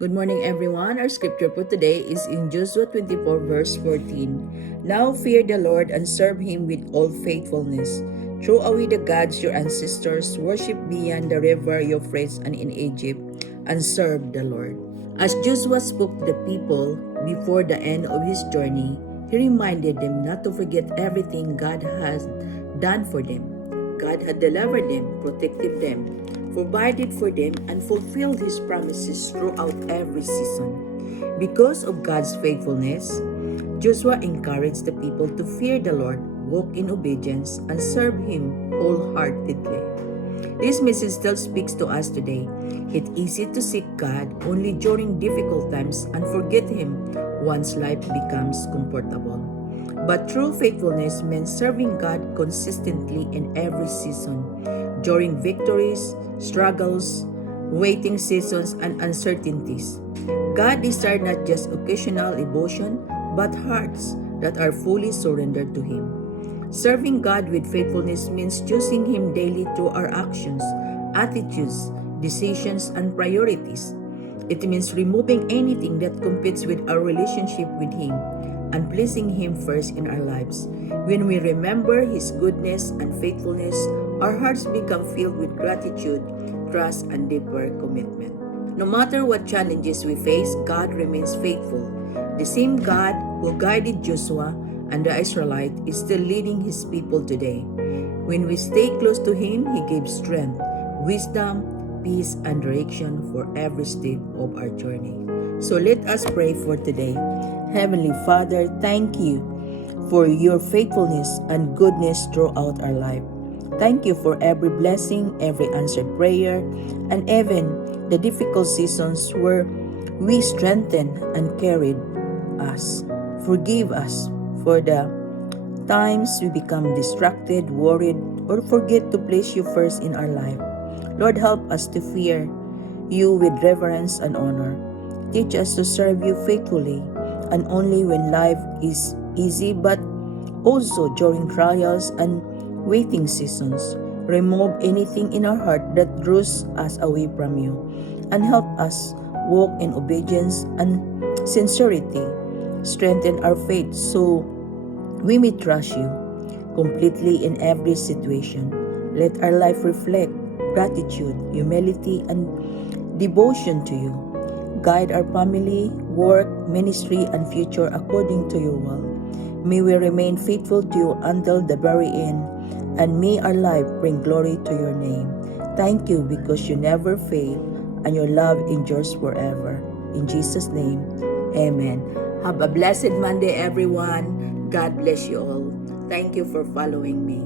Good morning, everyone. Our scripture for today is in Joshua 24, verse 14. Now fear the Lord and serve him with all faithfulness. Throw away the gods your ancestors worship beyond the river Euphrates and in Egypt, and serve the Lord. As Joshua spoke to the people before the end of his journey, he reminded them not to forget everything God has done for them. God had delivered them, protected them, provided for them, and fulfilled His promises throughout every season. Because of God's faithfulness, Joshua encouraged the people to fear the Lord, walk in obedience, and serve Him wholeheartedly. This message still speaks to us today. It's easy to seek God only during difficult times and forget Him once life becomes comfortable. But true faithfulness means serving God consistently in every season, during victories, struggles, waiting seasons, and uncertainties. God desires not just occasional devotion, but hearts that are fully surrendered to Him. Serving God with faithfulness means choosing Him daily through our actions, attitudes, decisions, and priorities. It means removing anything that competes with our relationship with Him and placing Him first in our lives. When we remember His goodness and faithfulness, our hearts become filled with gratitude, trust, and deeper commitment. No matter what challenges we face, God remains faithful. The same God who guided Joshua and the Israelites is still leading His people today. When we stay close to Him, He gives strength, wisdom, peace, and direction for every step of our journey. So let us pray for today. Heavenly Father, thank you for your faithfulness and goodness throughout our life. Thank you for every blessing, every answered prayer, and even the difficult seasons where we strengthened and carried us. Forgive us for the times we become distracted, worried, or forget to place you first in our life. Lord, help us to fear you with reverence and honor. Teach us to serve you faithfully, and only when life is easy, but also during trials and waiting seasons. Remove anything in our heart that draws us away from you, and help us walk in obedience and sincerity. Strengthen our faith so we may trust you completely in every situation. Let our life reflect gratitude, humility, and devotion to you. Guide our family, work, ministry, and future according to your will. May we remain faithful to you until the very end, and may our life bring glory to your name. Thank you because you never fail, and your love endures forever. In Jesus' name, amen. Have a blessed Monday, everyone. God bless you all. Thank you for following me.